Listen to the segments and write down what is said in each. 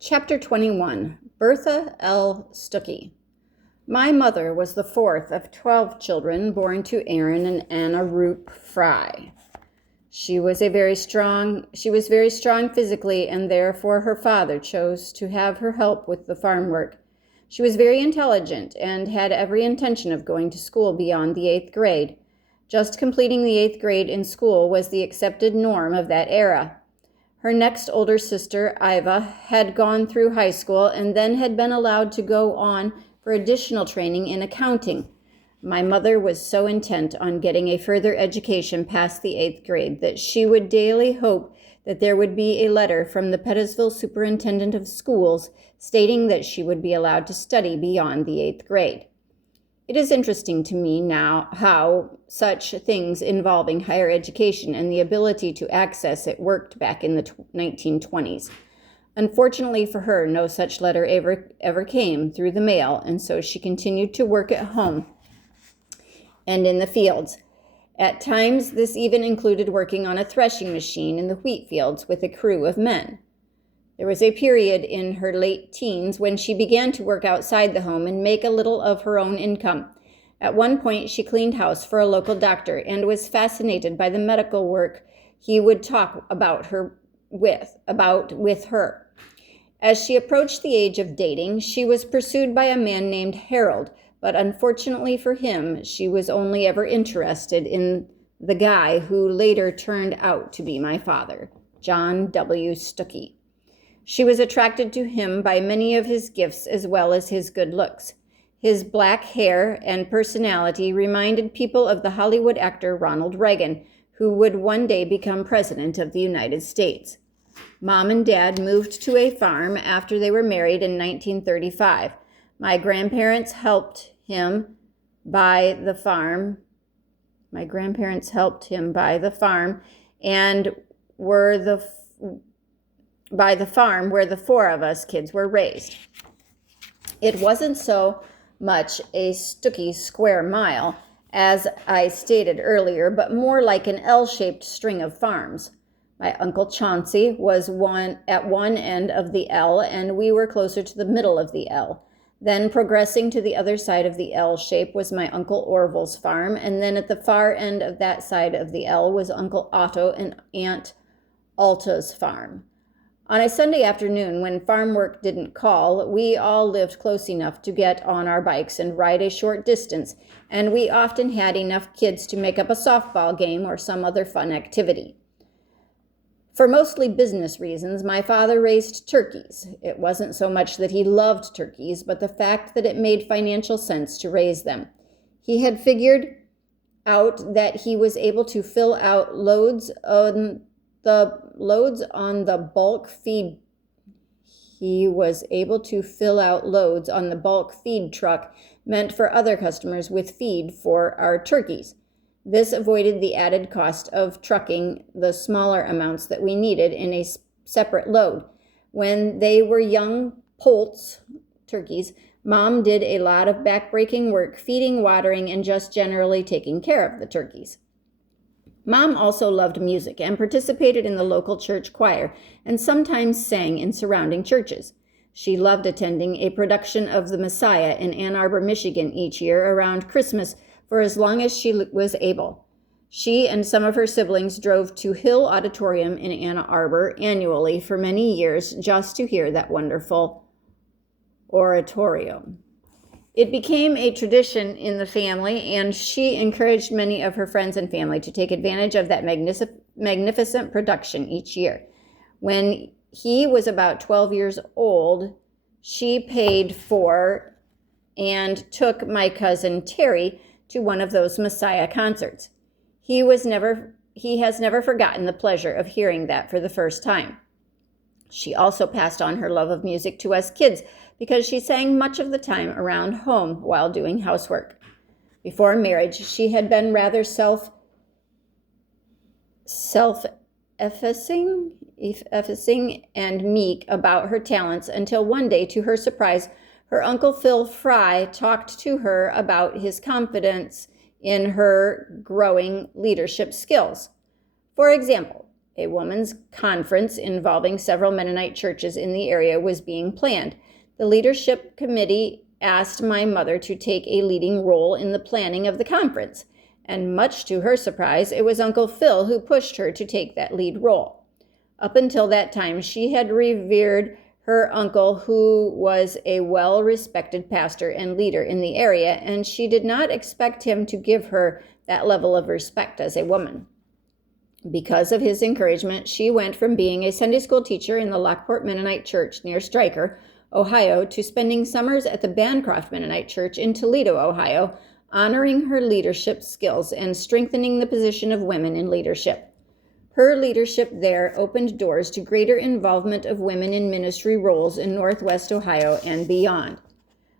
Chapter 21, Bertha L. Stuckey. My mother was the fourth of 12 children born to Aaron and Anna Roop Fry. She was very strong physically, and therefore her father chose to have her help with the farm work. She was very intelligent and had every intention of going to school beyond the 8th grade. Just completing the 8th grade in school was the accepted norm of that era. Her next older sister, Iva, had gone through high school and then had been allowed to go on for additional training in accounting. My mother was so intent on getting a further education past the 8th grade that she would daily hope that there would be a letter from the Pettisville Superintendent of Schools stating that she would be allowed to study beyond the 8th grade. It is interesting to me now how such things involving higher education and the ability to access it worked back in the 1920s. Unfortunately for her, no such letter ever came through the mail, and so she continued to work at home and in the fields. At times, this even included working on a threshing machine in the wheat fields with a crew of men. There was a period in her late teens when she began to work outside the home and make a little of her own income. At one point, she cleaned house for a local doctor and was fascinated by the medical work he would talk about with her. As she approached the age of dating, she was pursued by a man named Harold, but unfortunately for him, she was only ever interested in the guy who later turned out to be my father, John W. Stuckey. She was attracted to him by many of his gifts as well as his good looks. His black hair and personality reminded people of the Hollywood actor Ronald Reagan, who would one day become president of the United States. Mom and Dad moved to a farm after they were married in 1935. My grandparents helped him buy the farm. And were by the farm where the four of us kids were raised. It wasn't so much a Stuckey square mile, as I stated earlier, but more like an L-shaped string of farms. My Uncle Chauncey was at one end of the L, and we were closer to the middle of the L. Then progressing to the other side of the L shape was my Uncle Orville's farm, and then at the far end of that side of the L was Uncle Otto and Aunt Alta's farm. On a Sunday afternoon, when farm work didn't call, we all lived close enough to get on our bikes and ride a short distance, and we often had enough kids to make up a softball game or some other fun activity. For mostly business reasons, my father raised turkeys. It wasn't so much that he loved turkeys, but the fact that it made financial sense to raise them. He had figured out that he was able to fill out loads on the bulk feed. He was able to fill out loads on the bulk feed truck meant for other customers with feed for our turkeys. This avoided the added cost of trucking the smaller amounts that we needed in a separate load. When they were young poults, turkeys, Mom did a lot of backbreaking work, feeding, watering, and just generally taking care of the turkeys. Mom also loved music and participated in the local church choir and sometimes sang in surrounding churches. She loved attending a production of The Messiah in Ann Arbor, Michigan each year around Christmas for as long as she was able. She and some of her siblings drove to Hill Auditorium in Ann Arbor annually for many years just to hear that wonderful oratorio. It became a tradition in the family, and she encouraged many of her friends and family to take advantage of that magnificent production each year. When he was about 12 years old, she paid for and took my cousin Terry to one of those Messiah concerts. He has never forgotten the pleasure of hearing that for the first time. She also passed on her love of music to us kids because she sang much of the time around home while doing housework. Before marriage, she had been rather self-effacing and meek about her talents until one day, to her surprise, her Uncle Phil Fry talked to her about his confidence in her growing leadership skills. For example, A women's conference involving several Mennonite churches in the area was being planned. The leadership committee asked my mother to take a leading role in the planning of the conference, and much to her surprise, it was Uncle Phil who pushed her to take that lead role. Up until that time, she had revered her uncle, who was a well-respected pastor and leader in the area, and she did not expect him to give her that level of respect as a woman. Because of his encouragement, she went from being a Sunday school teacher in the Lockport Mennonite Church near Stryker, Ohio, to spending summers at the Bancroft Mennonite Church in Toledo, Ohio, honoring her leadership skills and strengthening the position of women in leadership. Her leadership there opened doors to greater involvement of women in ministry roles in Northwest Ohio and beyond.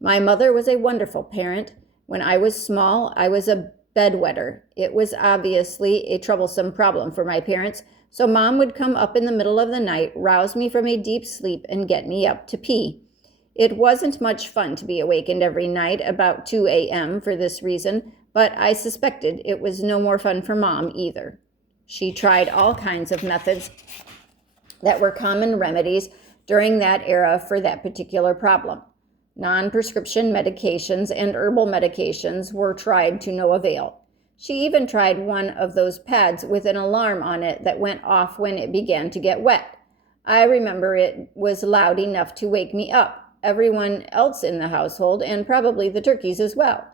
My mother was a wonderful parent. When I was small, I was a bedwetter. It was obviously a troublesome problem for my parents, so Mom would come up in the middle of the night, rouse me from a deep sleep, and get me up to pee. It wasn't much fun to be awakened every night about 2 a.m. for this reason, but I suspected it was no more fun for Mom either. She tried all kinds of methods that were common remedies during that era for that particular problem. Non-prescription medications and herbal medications were tried to no avail. She even tried one of those pads with an alarm on it that went off when it began to get wet. I remember it was loud enough to wake me up, everyone else in the household, and probably the turkeys as well.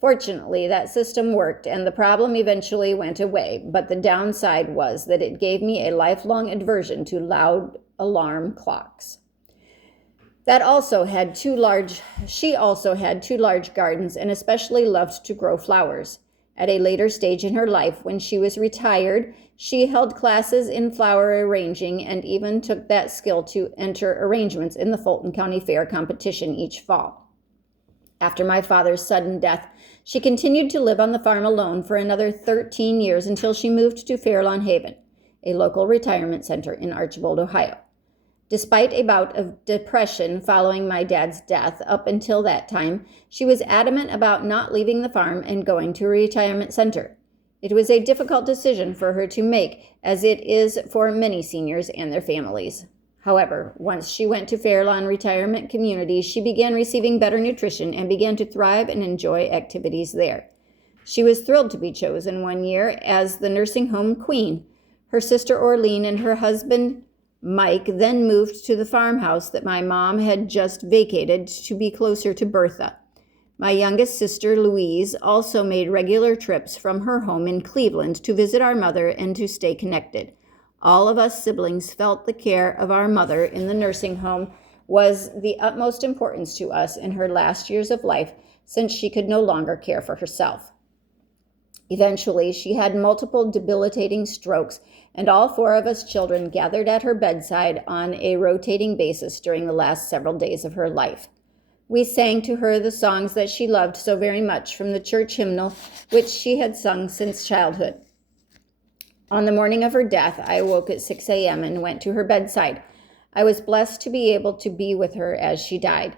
Fortunately, that system worked, and the problem eventually went away, but the downside was that it gave me a lifelong aversion to loud alarm clocks. She also had two large gardens and especially loved to grow flowers. At a later stage in her life, when she was retired, she held classes in flower arranging and even took that skill to enter arrangements in the Fulton County Fair competition each fall. After my father's sudden death, she continued to live on the farm alone for another 13 years until she moved to Fairlawn Haven, a local retirement center in Archbold, Ohio. Despite a bout of depression following my dad's death, up until that time, she was adamant about not leaving the farm and going to a retirement center. It was a difficult decision for her to make, as it is for many seniors and their families. However, once she went to Fairlawn Retirement Community, she began receiving better nutrition and began to thrive and enjoy activities there. She was thrilled to be chosen one year as the nursing home queen. Her sister Orlean and her husband Mike then moved to the farmhouse that my mom had just vacated to be closer to Bertha. My youngest sister, Louise, also made regular trips from her home in Cleveland to visit our mother and to stay connected. All of us siblings felt the care of our mother in the nursing home was the utmost importance to us in her last years of life, since she could no longer care for herself. Eventually, she had multiple debilitating strokes, and all four of us children gathered at her bedside on a rotating basis during the last several days of her life. We sang to her the songs that she loved so very much from the church hymnal, which she had sung since childhood. On the morning of her death, I awoke at 6 a.m. and went to her bedside. I was blessed to be able to be with her as she died.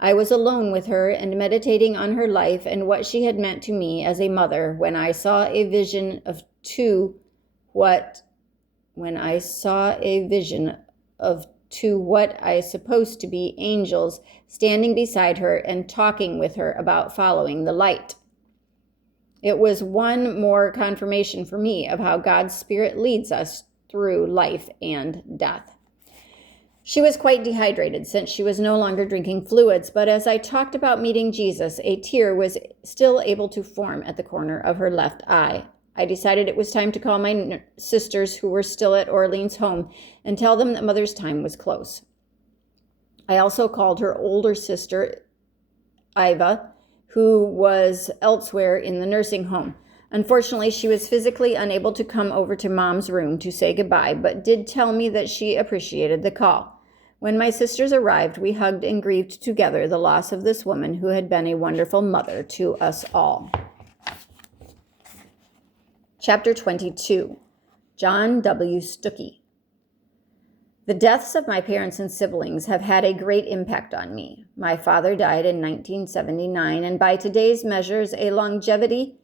I was alone with her and meditating on her life and what she had meant to me as a mother when I saw a vision of what I supposed to be angels standing beside her and talking with her about following the light. It was one more confirmation for me of how God's Spirit leads us through life and death. She was quite dehydrated since she was no longer drinking fluids, but as I talked about meeting Jesus, a tear was still able to form at the corner of her left eye. I decided it was time to call my sisters who were still at Orlean's home and tell them that Mother's time was close. I also called her older sister, Iva, who was elsewhere in the nursing home. Unfortunately, she was physically unable to come over to Mom's room to say goodbye, but did tell me that she appreciated the call. When my sisters arrived, we hugged and grieved together the loss of this woman who had been a wonderful mother to us all. Chapter 22, John W. Stuckey. The deaths of my parents and siblings have had a great impact on me. My father died in 1979, and by today's measures, a longevity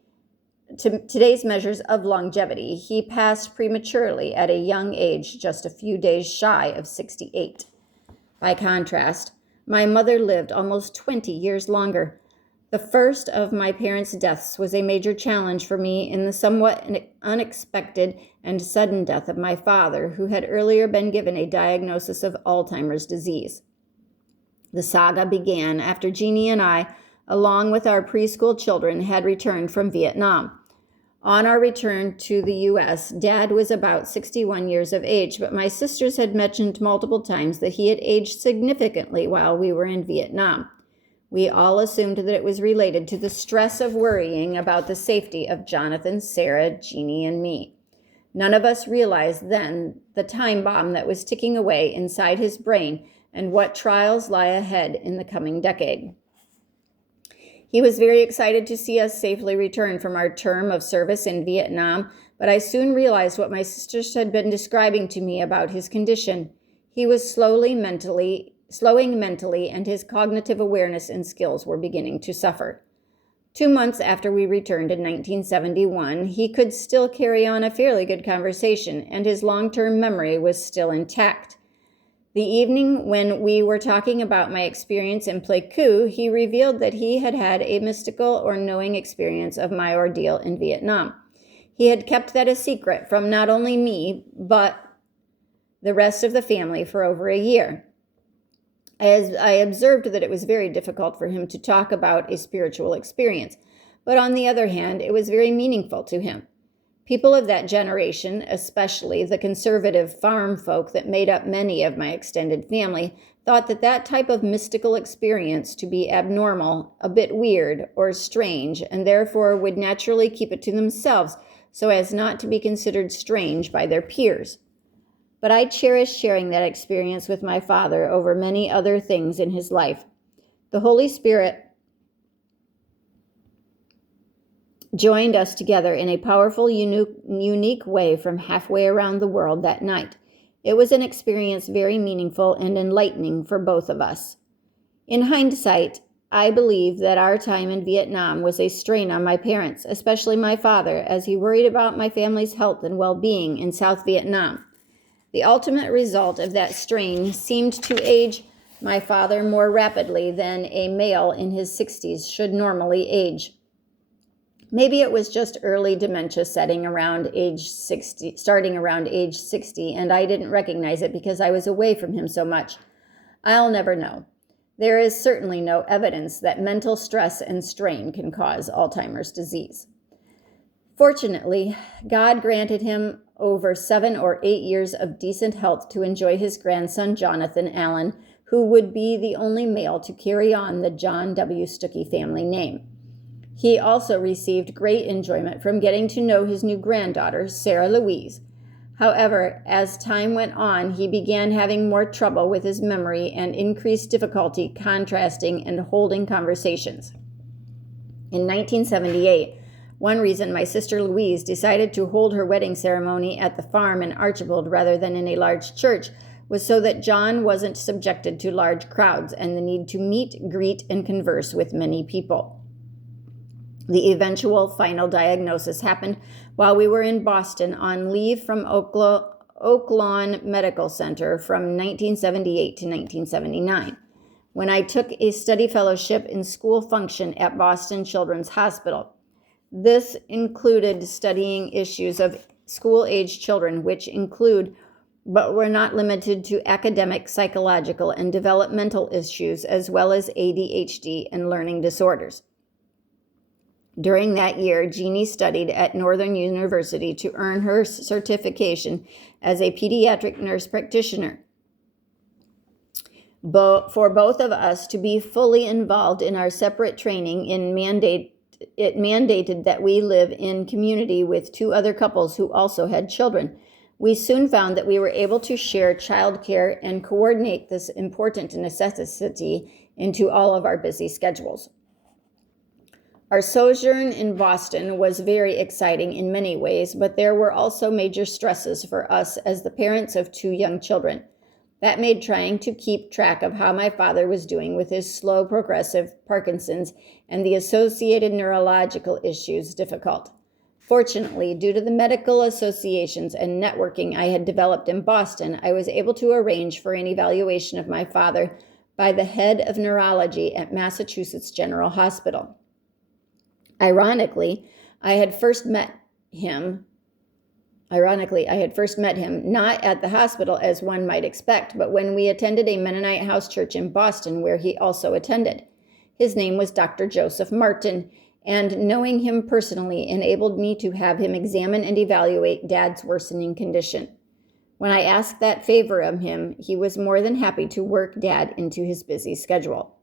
today's measures of longevity, he passed prematurely at a young age, just a few days shy of 68. By contrast, my mother lived almost 20 years longer. The first of my parents' deaths was a major challenge for me in the somewhat unexpected and sudden death of my father, who had earlier been given a diagnosis of Alzheimer's disease. The saga began after Jeannie and I, along with our preschool children, had returned from Vietnam. On our return to the U.S., Dad was about 61 years of age, but my sisters had mentioned multiple times that he had aged significantly while we were in Vietnam. We all assumed that it was related to the stress of worrying about the safety of Jonathan, Sarah, Jeannie, and me. None of us realized then the time bomb that was ticking away inside his brain and what trials lie ahead in the coming decade. He was very excited to see us safely return from our term of service in Vietnam, but I soon realized what my sisters had been describing to me about his condition. He was slowing mentally, and his cognitive awareness and skills were beginning to suffer. 2 months after we returned in 1971, he could still carry on a fairly good conversation, and his long-term memory was still intact. The evening when we were talking about my experience in Pleiku, he revealed that he had had a mystical or knowing experience of my ordeal in Vietnam. He had kept that a secret from not only me, but the rest of the family for over a year. As I observed that it was very difficult for him to talk about a spiritual experience, but on the other hand, it was very meaningful to him. People of that generation, especially the conservative farm folk that made up many of my extended family, thought that type of mystical experience to be abnormal, a bit weird, or strange, and therefore would naturally keep it to themselves so as not to be considered strange by their peers. But I cherished sharing that experience with my father over many other things in his life. The Holy Spirit joined us together in a powerful, unique way from halfway around the world that night. It was an experience very meaningful and enlightening for both of us. In hindsight, I believe that our time in Vietnam was a strain on my parents, especially my father, as he worried about my family's health and well-being in South Vietnam. The ultimate result of that strain seemed to age my father more rapidly than a male in his 60s should normally age. Maybe it was just early dementia starting around age 60, and I didn't recognize it because I was away from him so much. I'll never know. There is certainly no evidence that mental stress and strain can cause Alzheimer's disease. Fortunately, God granted him over 7 or 8 years of decent health to enjoy his grandson, Jonathan Allen, who would be the only male to carry on the John W. Stuckey family name. He also received great enjoyment from getting to know his new granddaughter, Sarah Louise. However, as time went on, he began having more trouble with his memory and increased difficulty contrasting and holding conversations. In 1978, one reason my sister Louise decided to hold her wedding ceremony at the farm in Archibald rather than in a large church was so that John wasn't subjected to large crowds and the need to meet, greet, and converse with many people. The eventual final diagnosis happened while we were in Boston on leave from Oak Lawn Medical Center from 1978 to 1979, when I took a study fellowship in school function at Boston Children's Hospital. This included studying issues of school-age children, which include, but were not limited to, academic, psychological, and developmental issues, as well as ADHD and learning disorders. During that year, Jeannie studied at Northern University to earn her certification as a pediatric nurse practitioner. For both of us to be fully involved in our separate training it mandated that we live in community with 2 other couples who also had children. We soon found that we were able to share childcare and coordinate this important necessity into all of our busy schedules. Our sojourn in Boston was very exciting in many ways, but there were also major stresses for us as the parents of 2 young children. That made trying to keep track of how my father was doing with his slow progressive Parkinson's and the associated neurological issues difficult. Fortunately, due to the medical associations and networking I had developed in Boston, I was able to arrange for an evaluation of my father by the head of neurology at Massachusetts General Hospital. Ironically, I had first met him not at the hospital as one might expect, but when we attended a Mennonite house church in Boston where he also attended. His name was Dr. Joseph Martin, and knowing him personally enabled me to have him examine and evaluate Dad's worsening condition. When I asked that favor of him, he was more than happy to work Dad into his busy schedule.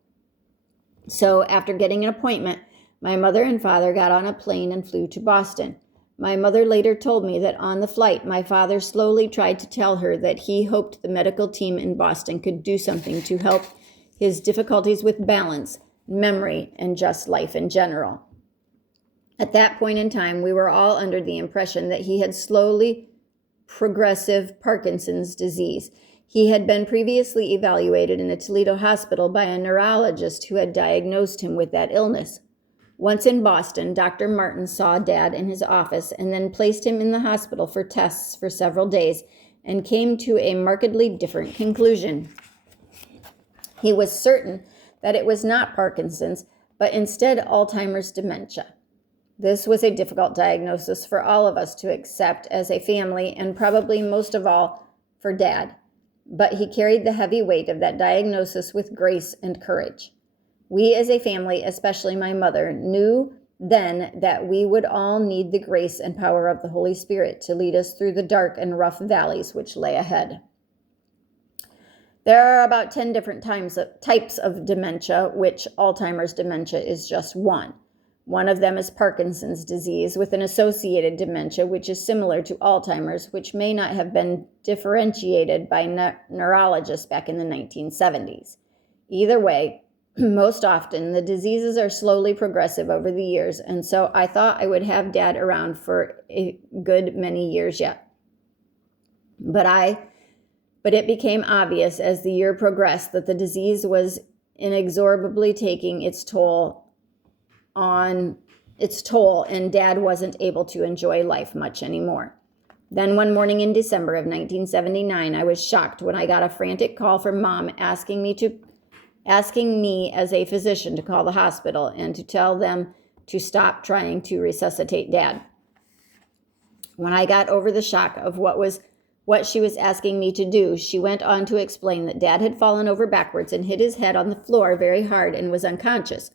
So after getting an appointment, my mother and father got on a plane and flew to Boston. My mother later told me that on the flight, my father slowly tried to tell her that he hoped the medical team in Boston could do something to help his difficulties with balance, memory, and just life in general. At that point in time, we were all under the impression that he had slowly progressive Parkinson's disease. He had been previously evaluated in a Toledo hospital by a neurologist who had diagnosed him with that illness. Once in Boston, Dr. Martin saw Dad in his office and then placed him in the hospital for tests for several days and came to a markedly different conclusion. He was certain that it was not Parkinson's, but instead Alzheimer's dementia. This was a difficult diagnosis for all of us to accept as a family, and probably most of all for Dad. But he carried the heavy weight of that diagnosis with grace and courage. We as a family, especially my mother, knew then that we would all need the grace and power of the Holy Spirit to lead us through the dark and rough valleys which lay ahead. There are about 10 different types of dementia, which Alzheimer's dementia is just one. One of them is Parkinson's disease with an associated dementia, which is similar to Alzheimer's, which may not have been differentiated by neurologists back in the 1970s. Either way, most often the diseases are slowly progressive over the years, and so I thought I would have Dad around for a good many years yet. But it became obvious as the year progressed that the disease was inexorably taking its toll, and Dad wasn't able to enjoy life much anymore. Then one morning in December of 1979, I was shocked when I got a frantic call from Mom asking me as a physician to call the hospital and to tell them to stop trying to resuscitate Dad. When I got over the shock of what she was asking me to do, she went on to explain that Dad had fallen over backwards and hit his head on the floor very hard and was unconscious.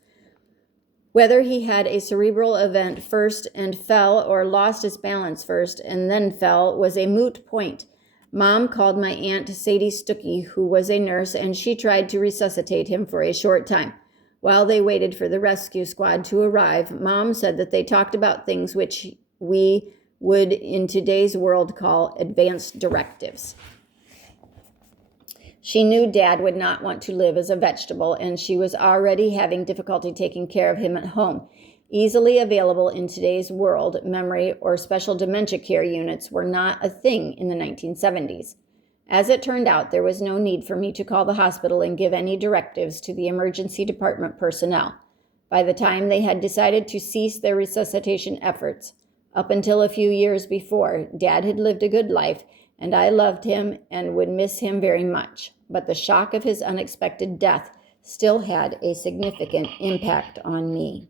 Whether he had a cerebral event first and fell or lost his balance first and then fell was a moot point. Mom called my Aunt Sadie Stuckey, who was a nurse, and she tried to resuscitate him for a short time. While they waited for the rescue squad to arrive, Mom said that they talked about things which we would in today's world call advanced directives. She knew Dad would not want to live as a vegetable, and she was already having difficulty taking care of him at home. Easily available in today's world, memory or special dementia care units were not a thing in the 1970s. As it turned out, there was no need for me to call the hospital and give any directives to the emergency department personnel. By the time they had decided to cease their resuscitation efforts, up until a few years before, Dad had lived a good life, and I loved him and would miss him very much. But the shock of his unexpected death still had a significant impact on me.